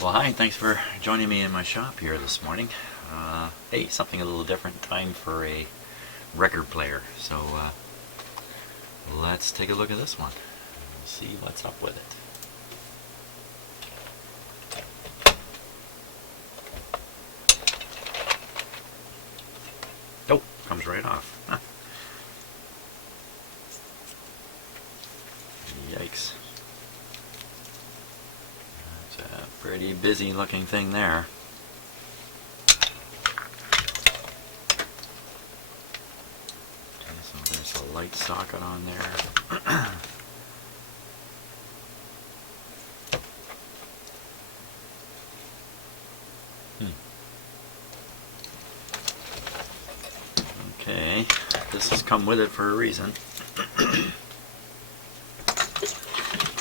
Well, hi, thanks for joining me in my shop here this morning. Hey, something a little different, time for a record player. So let's take a look at this one and see what's up with it. Oh, comes right off. Yikes. It's a pretty busy looking thing there. Okay, so there's a light socket on there. Okay, this has come with it for a reason.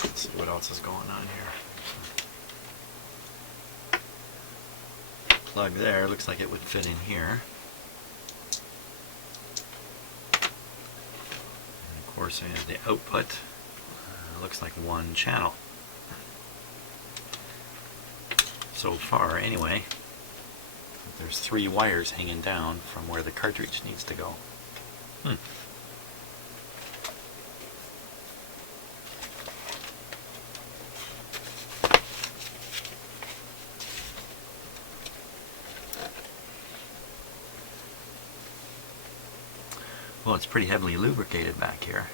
Let's see what else is going on here. Plug there, looks like it would fit in here. And of course, I have the output. Looks like one channel. So far, anyway. There's 3 wires hanging down from where the cartridge needs to go. Well, it's pretty heavily lubricated back here.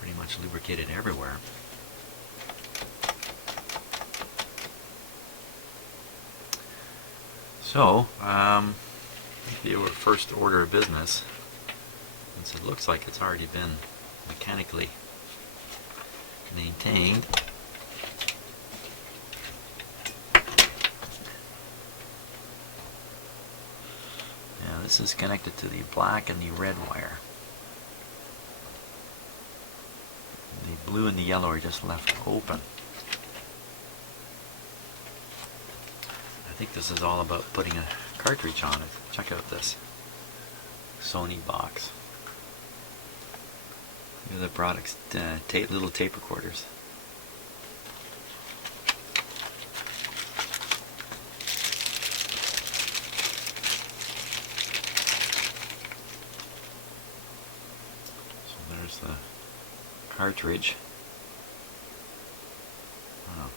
Pretty much lubricated everywhere. So, if you were first order of business, since it looks like it's already been mechanically maintained, now this is connected to the black and the red wire. The blue and the yellow are just left open. I think this is all about putting a cartridge on it. Check out this Sony box. These are the products, little tape recorders. So there's the cartridge. Oh.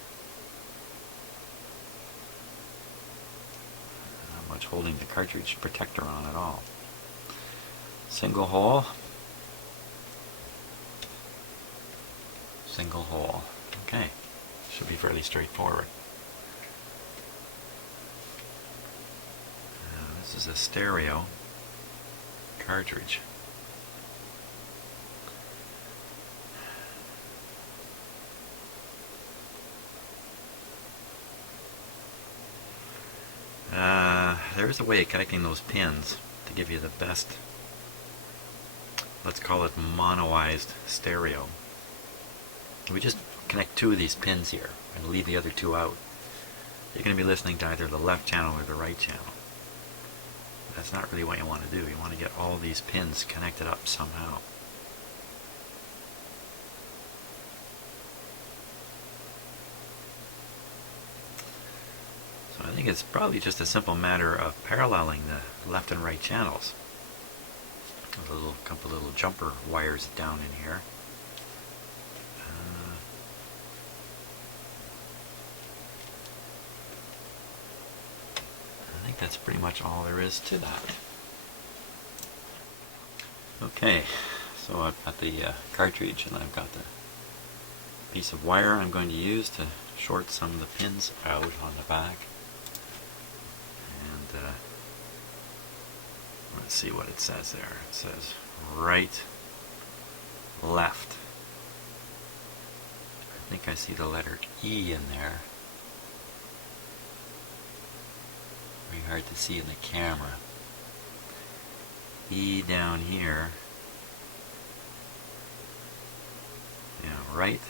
Not much holding the cartridge protector on at all. Single hole. Single hole. Okay. Should be fairly straightforward. This is a stereo cartridge. There is a way of connecting those pins to give you the best, let's call it monoized stereo. We just connect 2 of these pins here and leave the other 2 out. You're going to be listening to either the left channel or the right channel. That's not really what you want to do. You want to get all these pins connected up somehow. So I think it's probably just a simple matter of paralleling the left and right channels. There's a couple little jumper wires down in here. I think that's pretty much all there is to that. Okay, so I've got the cartridge and I've got the piece of wire I'm going to use to short some of the pins out on the back. And let's see what it says there. It says right, left. I think I see the letter E in there. Very hard to see in the camera. E down here. Yeah, right,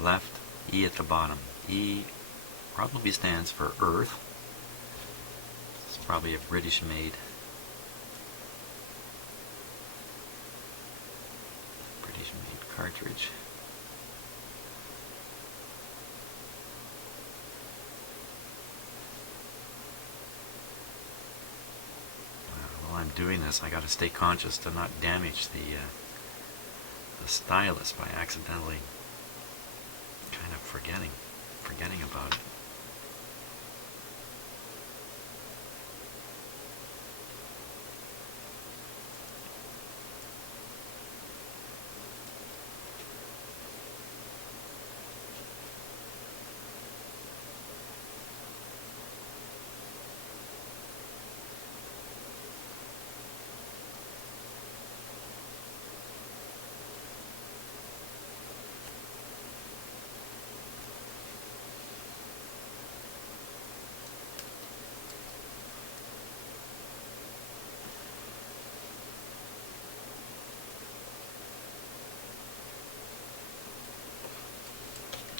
left, E at the bottom. E probably stands for Earth. It's probably a British made cartridge. While I'm doing this, I got to stay conscious to not damage the stylus by accidentally kind of forgetting about it.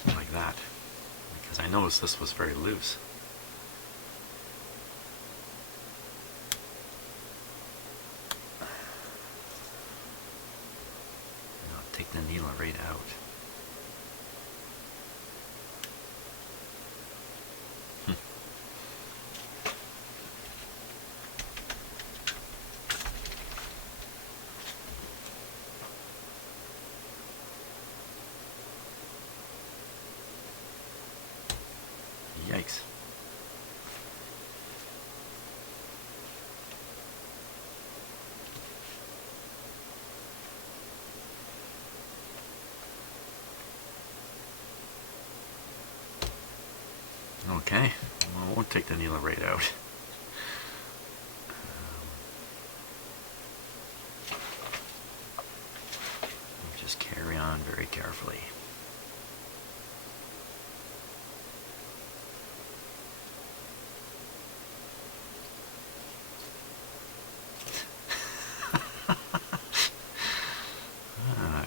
Like that, because I noticed this was very loose. And I'll take the needle right out. Yikes. Okay, well, I won't take the needle right out. Just carry on very carefully.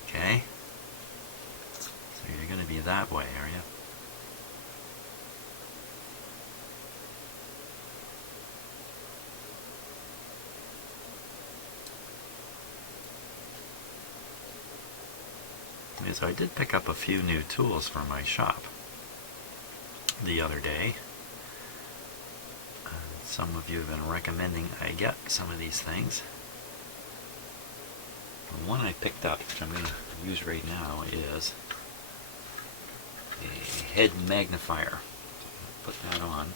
Okay. So you're going to be that way, are you? So I did pick up a few new tools for my shop the other day. Some of you have been recommending I get some of these things. The one I picked up, which I'm going to use right now, is a head magnifier. Put that on.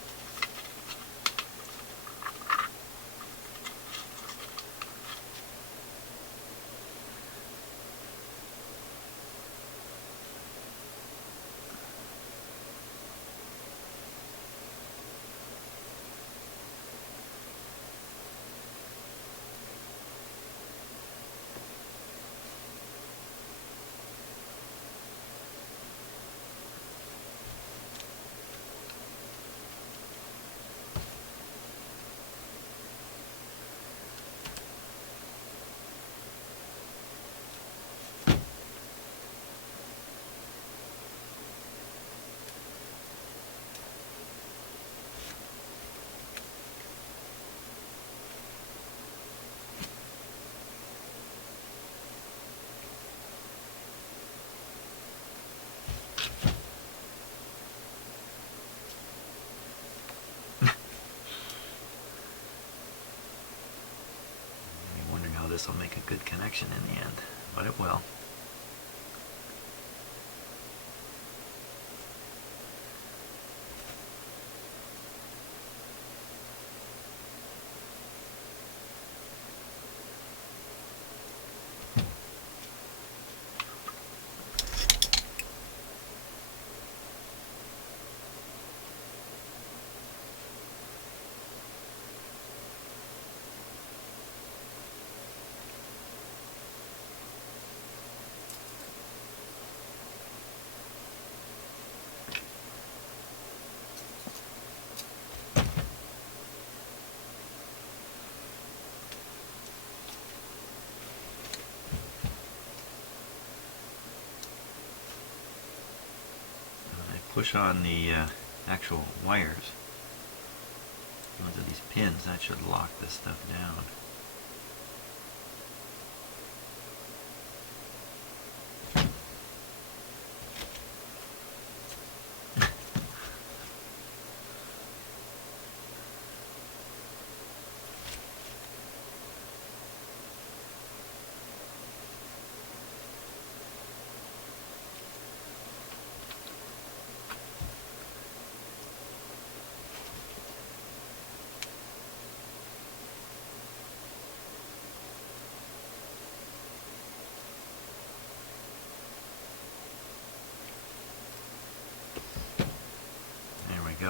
This will make a good connection in the end, but it will. Push on the actual wires onto these pins. That should lock this stuff down.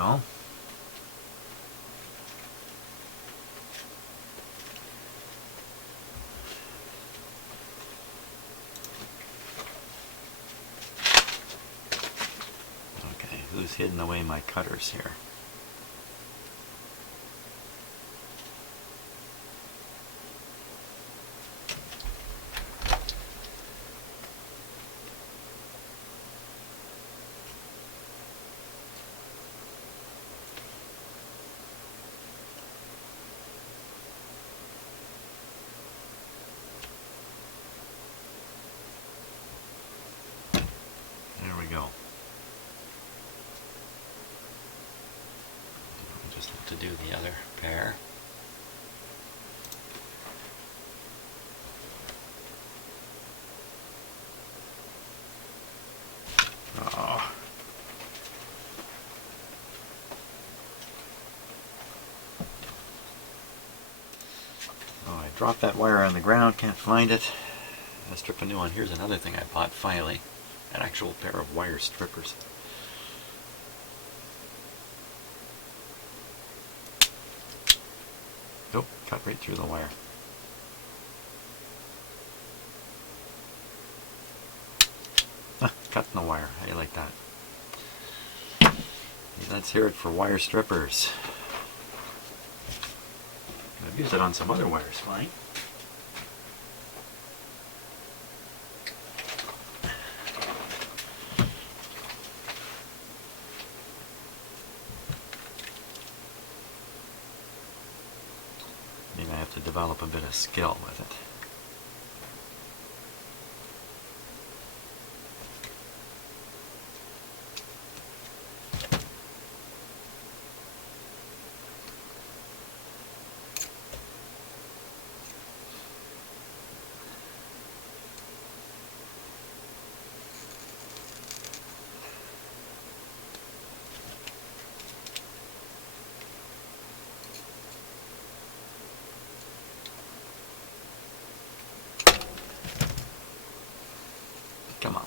go. Okay, who's hidden away my cutters here? There we go. Just have to do the other pair. Oh. Oh, I dropped that wire on the ground, can't find it. I'll strip a new one. Here's another thing I bought finally. An actual pair of wire strippers. Nope, cut right through the wire. Cutting the wire. How do you like that? Let's hear it for wire strippers. I've used it on some other wires fine. Maybe I have to develop a bit of skill with it. Come on.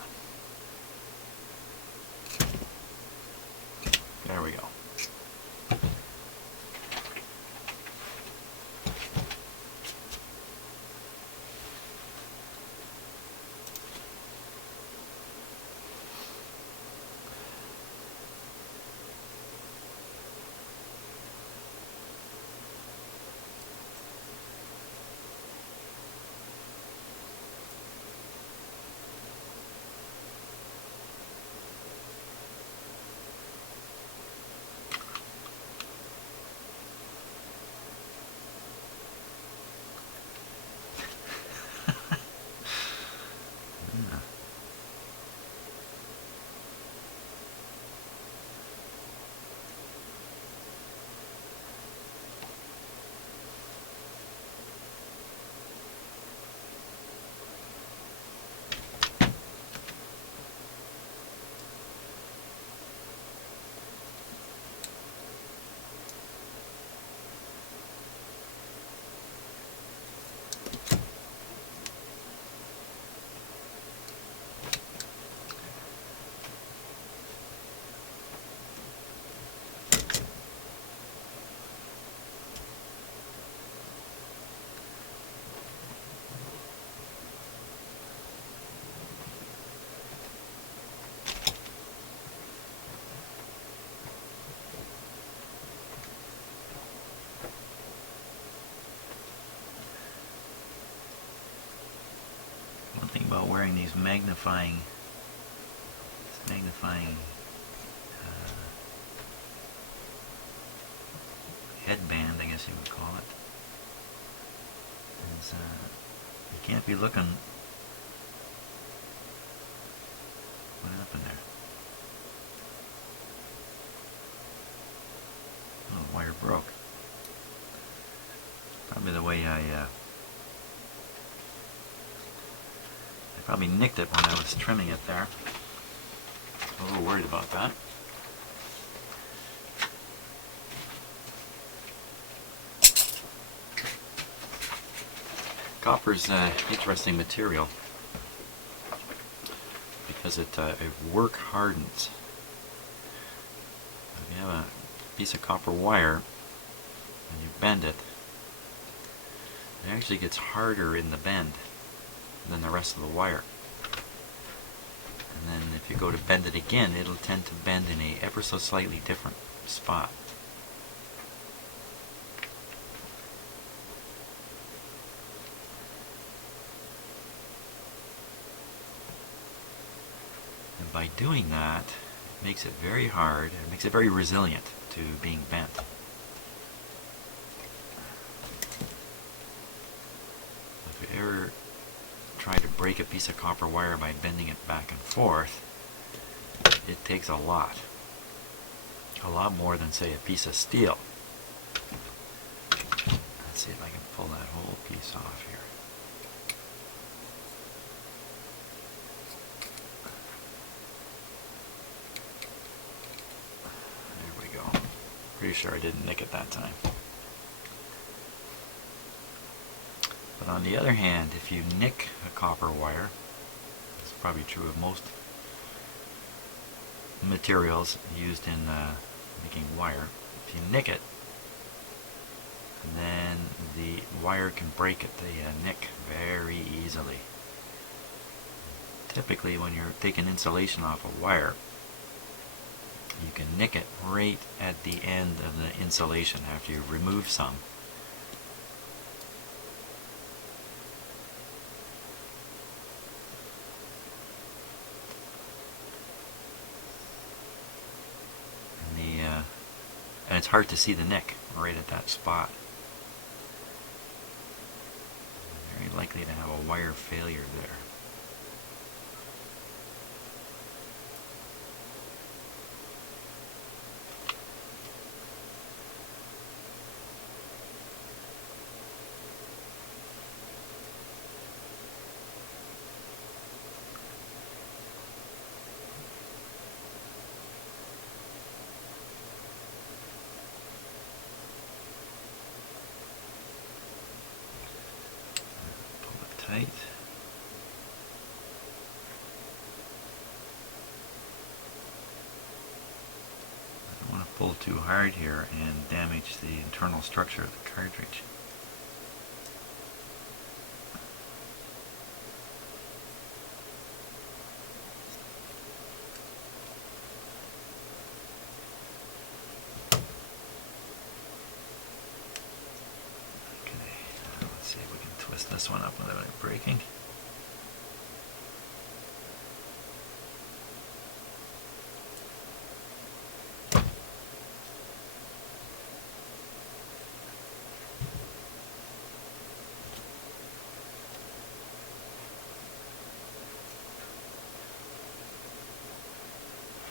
There we go. One thing about wearing these magnifying headband, I guess you would call it, is you can't be looking. What happened there? Oh, the wire broke. Probably the way I probably nicked it when I was trimming it there. A little worried about that. Copper's an interesting material because it work hardens. If you have a piece of copper wire and you bend it, it actually gets harder in the bend than the rest of the wire. And then if you go to bend it again, it'll tend to bend in a ever so slightly different spot. And by doing that, it makes it very hard, it makes it very resilient to being bent. If you ever try to break a piece of copper wire by bending it back and forth, it takes a lot more than, say, a piece of steel. Let's see if I can pull that whole piece off here. There we go. Pretty sure I didn't nick it that time. But on the other hand, if you nick a copper wire, it's probably true of most materials used in making wire, if you nick it, then the wire can break at the nick very easily. Typically when you're taking insulation off a wire, you can nick it right at the end of the insulation after you remove some. And it's hard to see the nick right at that spot. Very likely to have a wire failure there. Tight. I don't want to pull too hard here and damage the internal structure of the cartridge. See if we can twist this one up without it breaking.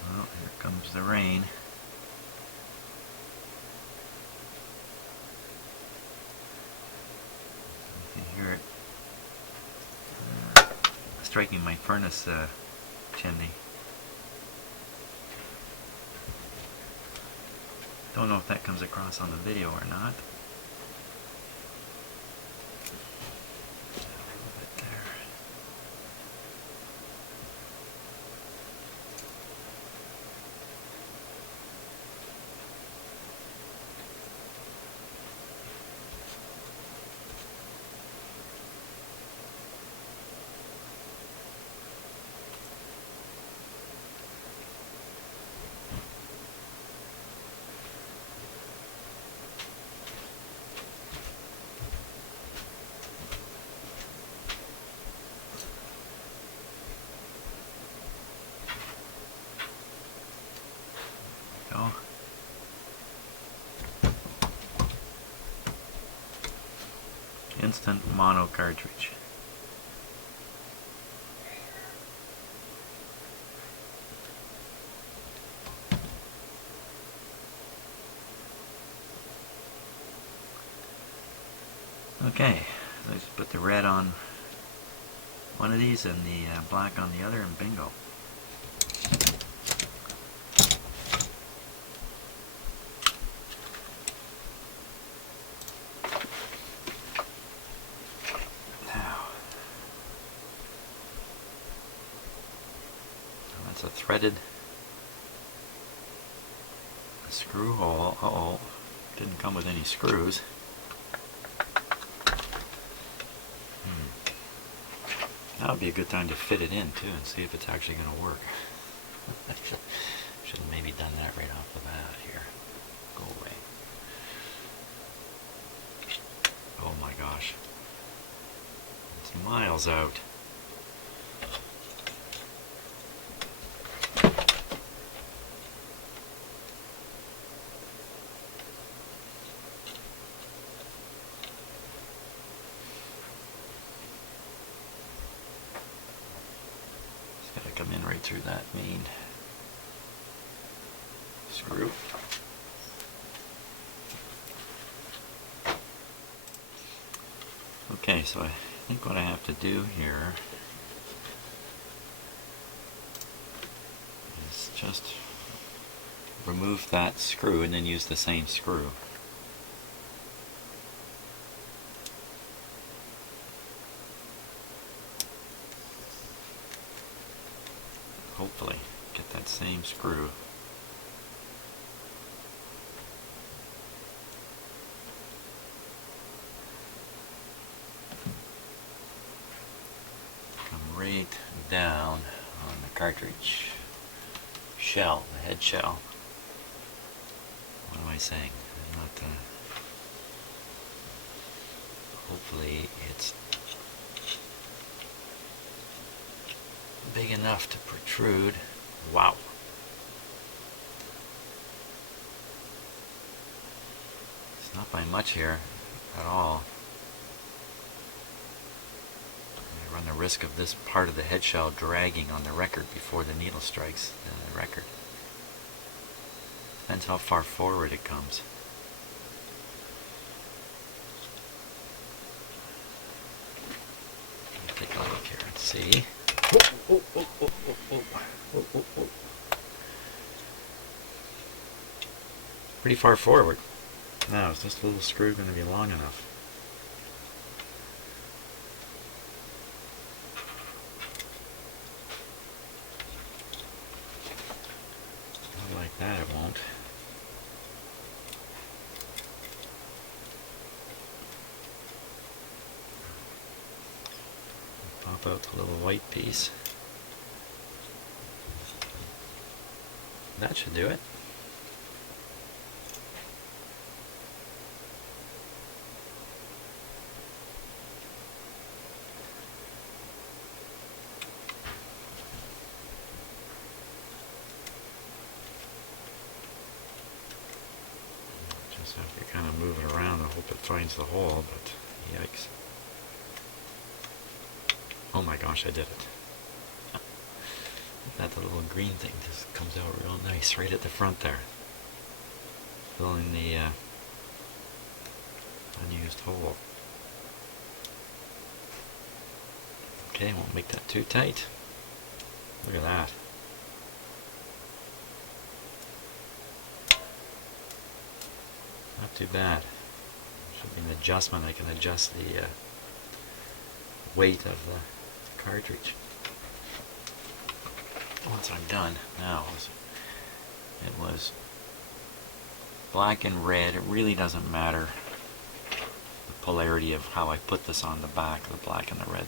Well, here comes the rain. Hear it striking my furnace chimney. Don't know if that comes across on the video or not. Go. Instant mono cartridge. Okay, let's put the red on one of these and the black on the other, and bingo. That's a threaded screw hole. Uh-oh, didn't come with any screws. That would be a good time to fit it in too and see if it's actually going to work. Should have maybe done that right off the bat here. Go away. Oh my gosh. It's miles out. Come in right through that main screw. Okay, so I think what I have to do here is just remove that screw and then use the same screw. Hopefully get that same screw. Come right down on the cartridge shell, the head shell. What am I saying? I'm not, hopefully it's big enough to protrude. Wow. It's not by much here at all. I run the risk of this part of the head shell dragging on the record before the needle strikes the record. Depends how far forward it comes. Let me take a look here and see. Pretty far forward. Now, is this little screw going to be long enough? Not like that, it won't. Pop out the little white piece. That should do it. Just have to kind of move it around and hope it finds the hole, but yikes. Oh my gosh, I did it. That little green thing just comes out real nice right at the front there. Filling the unused hole. Okay, won't make that too tight. Look at that. Not too bad. Should be an adjustment. I can adjust the weight of the cartridge. Once I'm done, now it was black and red. It really doesn't matter the polarity of how I put this on the back, the black and the red.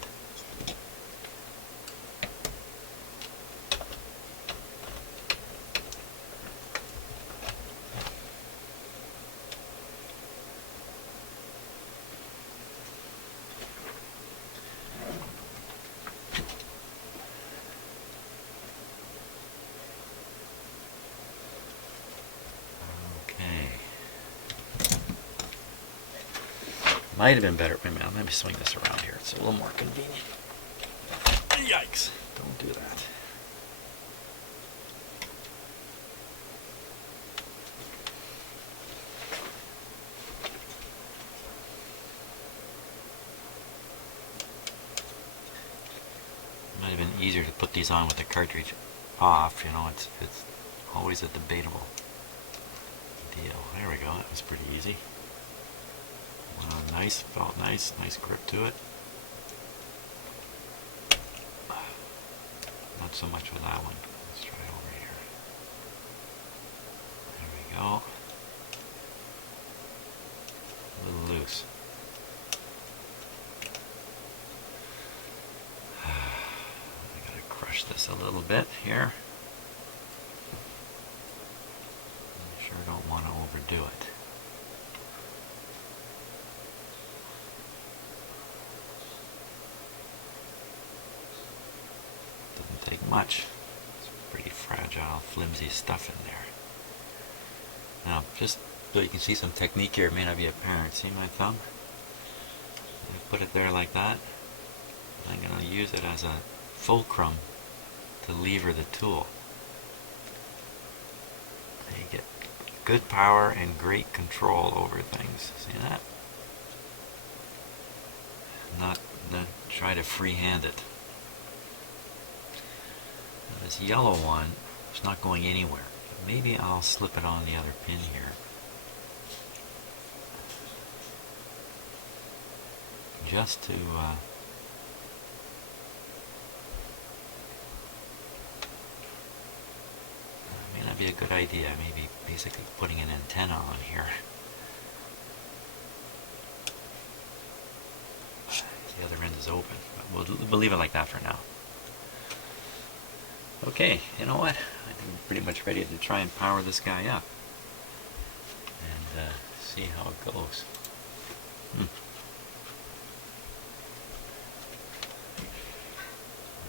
Might have been better. Wait a minute, let me swing this around here. It's a little more convenient. Yikes. Don't do that. Might have been easier to put these on with the cartridge off. You know, it's always a debatable deal. There we go. That was pretty easy. Nice, felt nice, nice grip to it. Not so much with that one. Let's try it over here. There we go. push this a little bit here. I sure don't want to overdo it. Doesn't take much. It's pretty fragile, flimsy stuff in there. Now, just so you can see some technique here, it may not be apparent. See my thumb? I put it there like that. I'm going to use it as a fulcrum to lever the tool. You get good power and great control over things. See that? Not try to freehand it. Now this yellow one is not going anywhere. Maybe I'll slip it on the other pin here. Just to may not be a good idea. Maybe basically putting an antenna on here. The other end is open, but we'll leave it like that for now. Okay, you know what? I'm pretty much ready to try and power this guy up and see how it goes.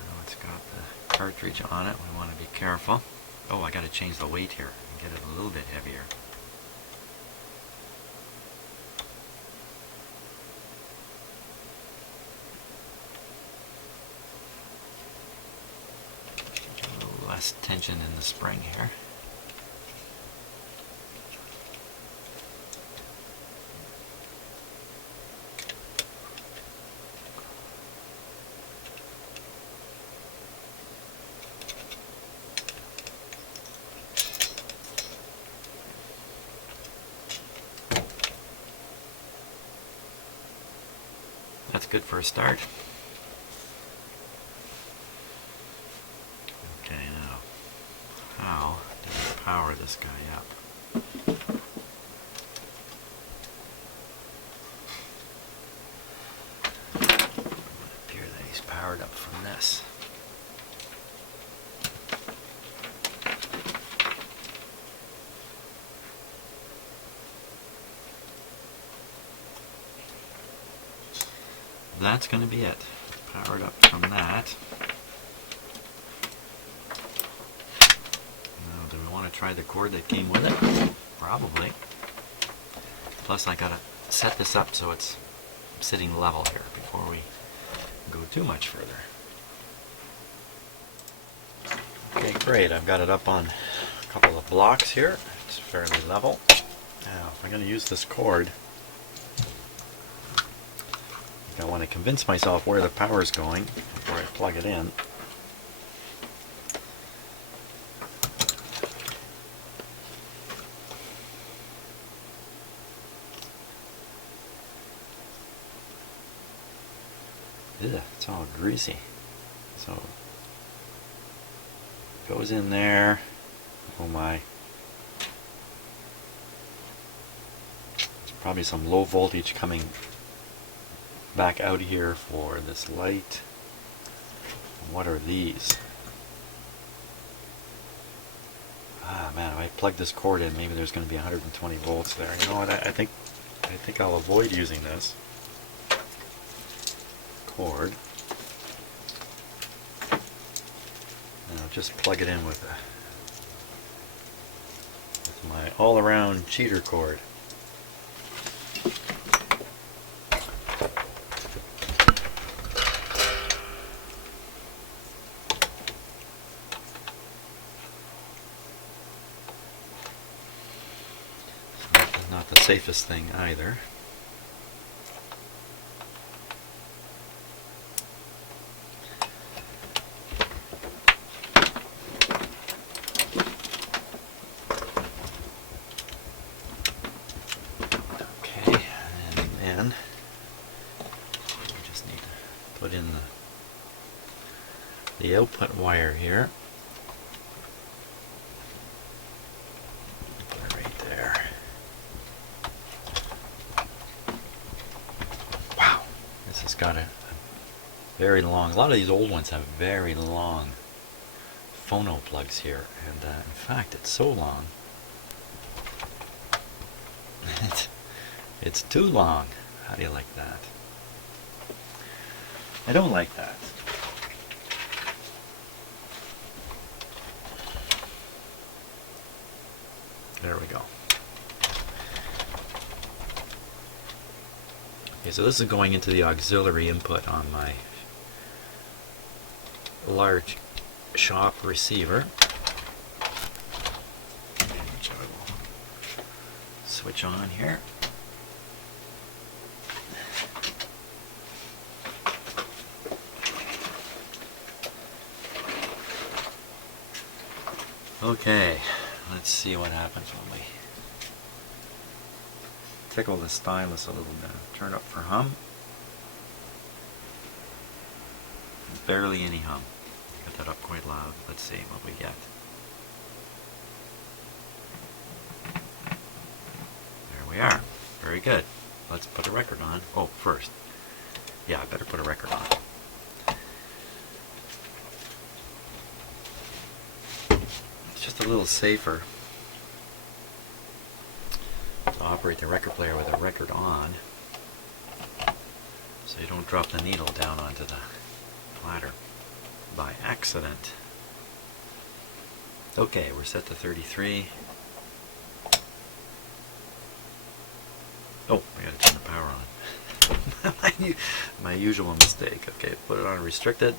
Now it's got the cartridge on it. We want to be careful. Oh, I got to change the weight here and get it a little bit heavier. Less tension in the spring here. That's good for a start. How do we power this guy up? It would appear that he's powered up from this. That's going to be it. Powered up from that. Try the cord that came with it? Probably. Plus I gotta set this up so it's sitting level here before we go too much further. Okay, great. I've got it up on a couple of blocks here. It's fairly level. Now, if I'm going to use this cord, I want to convince myself where the power is going before I plug it in. Ugh, it's all greasy. So it goes in there. Oh my. There's probably some low voltage coming back out here for this light. What are these? Ah man, if I plug this cord in, maybe there's going to be 120 volts there. You know what? I think I'll avoid using this cord. And I'll just plug it in with my all-around cheater cord. Not the safest thing either. Put in the output wire here. Put it right there. Wow, this has got a very long, a lot of these old ones have very long phono plugs here, and in fact it's so long it's too long. How do you like that? I don't like that. There we go. Okay, so this is going into the auxiliary input on my large shop receiver, which I will switch on here. Okay, let's see what happens when we tickle the stylus a little bit. Turn up for hum. Barely any hum. Get that up quite loud. Let's see what we get. There we are. Very good. Let's put a record on. Oh, first. Yeah, I better put a record on. It's just a little safer to operate the record player with a record on, so you don't drop the needle down onto the ladder by accident. Okay, we're set to 33. Oh, I gotta turn the power on. My usual mistake. Okay, put it on restricted.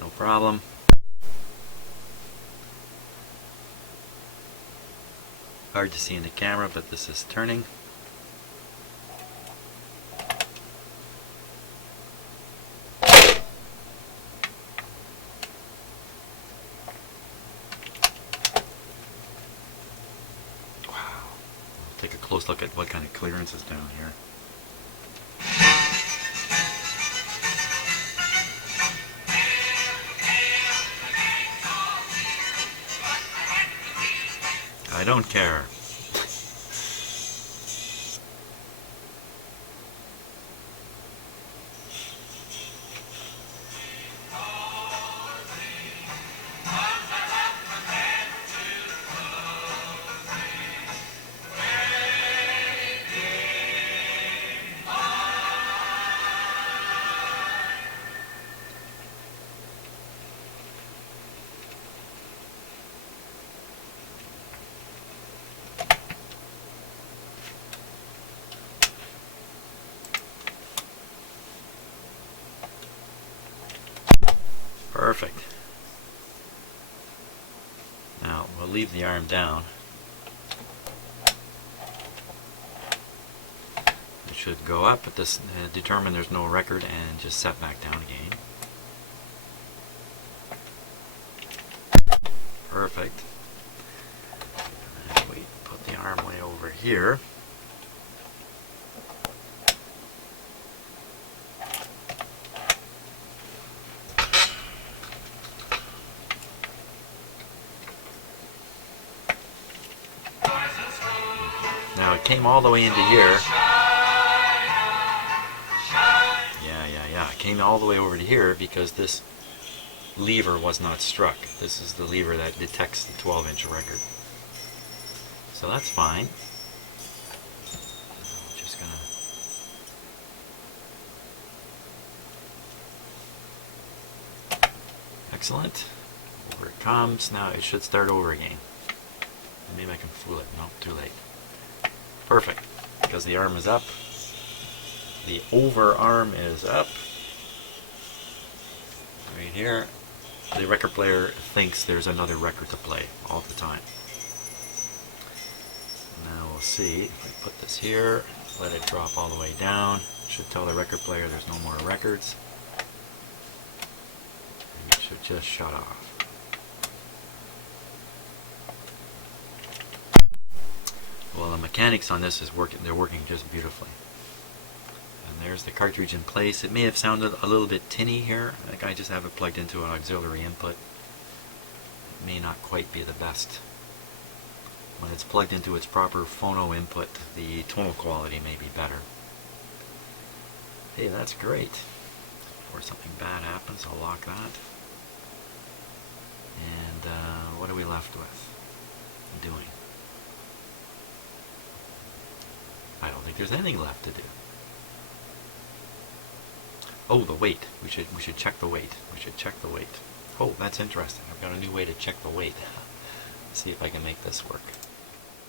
No problem. Hard to see in the camera, but this is turning. Take a close look at what kind of clearance is down here. I don't care. Perfect. Now we'll leave the arm down. It should go up at this, determine there's no record, and just set back down again. Perfect. And we put the arm way over here. Now it came all the way into here. Yeah. It came all the way over to here because this lever was not struck. This is the lever that detects the 12-inch record. So that's fine. I'm just gonna excellent. Over it comes. Now it should start over again. Maybe I can fool it. No, too late. Perfect, because the arm is up. The over arm is up. Right here. The record player thinks there's another record to play all the time. Now we'll see if I put this here, let it drop all the way down. It should tell the record player there's no more records. And it should just shut off. Well, the mechanics on this is working. They're working just beautifully. And there's the cartridge in place. It may have sounded a little bit tinny here. Like I just have it plugged into an auxiliary input. It may not quite be the best. When it's plugged into its proper phono input, the tonal quality may be better. Hey, that's great. Before something bad happens, I'll lock that. And what are we left with doing? I don't think there's anything left to do. Oh, the weight. We should check the weight. We should check the weight. Oh, that's interesting. I've got a new way to check the weight. Let's see if I can make this work.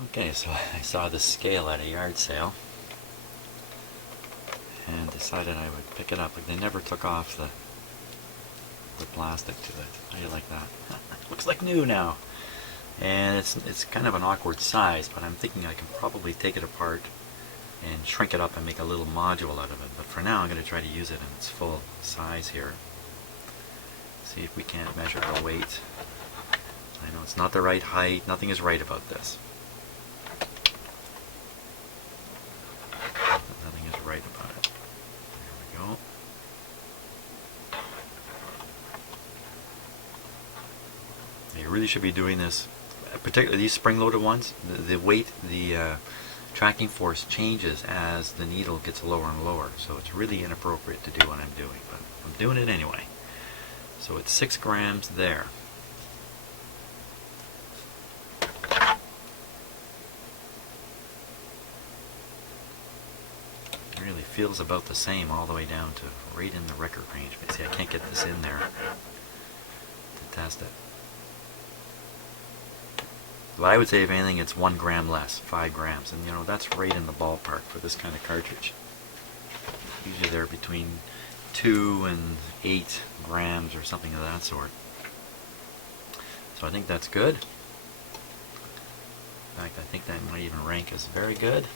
Okay, so I saw this scale at a yard sale and decided I would pick it up. Like, they never took off the plastic to it. How do you like that? Looks like new now. And it's kind of an awkward size, but I'm thinking I can probably take it apart and shrink it up and make a little module out of it. But for now, I'm going to try to use it in its full size here. See if we can't measure the weight. I know it's not the right height. Nothing is right about this. Nothing is right about it. There we go. You really should be doing this, particularly these spring-loaded ones. The weight, the tracking force changes as the needle gets lower and lower, so it's really inappropriate to do what I'm doing, but I'm doing it anyway. So it's 6 grams there. It really feels about the same all the way down to right in the record range. But see, I can't get this in there to test it. But I would say, if anything, it's 1 gram less, 5 grams. And, you know, that's right in the ballpark for this kind of cartridge. Usually they're between 2 and 8 grams or something of that sort. So I think that's good. In fact, I think that might even rank as very good.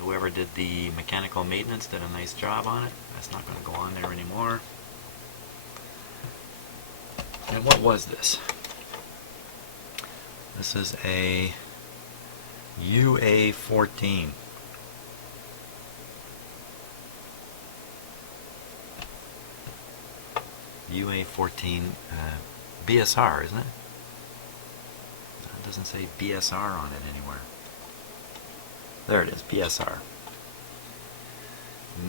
Whoever did the mechanical maintenance did a nice job on it. That's not going to go on there anymore. And what was this? This is a UA14. UA14 BSR, isn't it? It doesn't say BSR on it anywhere. There it is, BSR.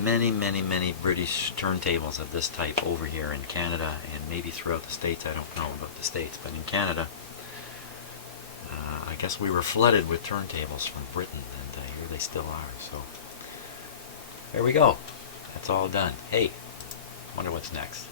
Many British turntables of this type over here in Canada, and maybe throughout the States. I don't know about the States, but in Canada, I guess we were flooded with turntables from Britain, and here they still are. So there we go. That's all done. Hey, wonder what's next.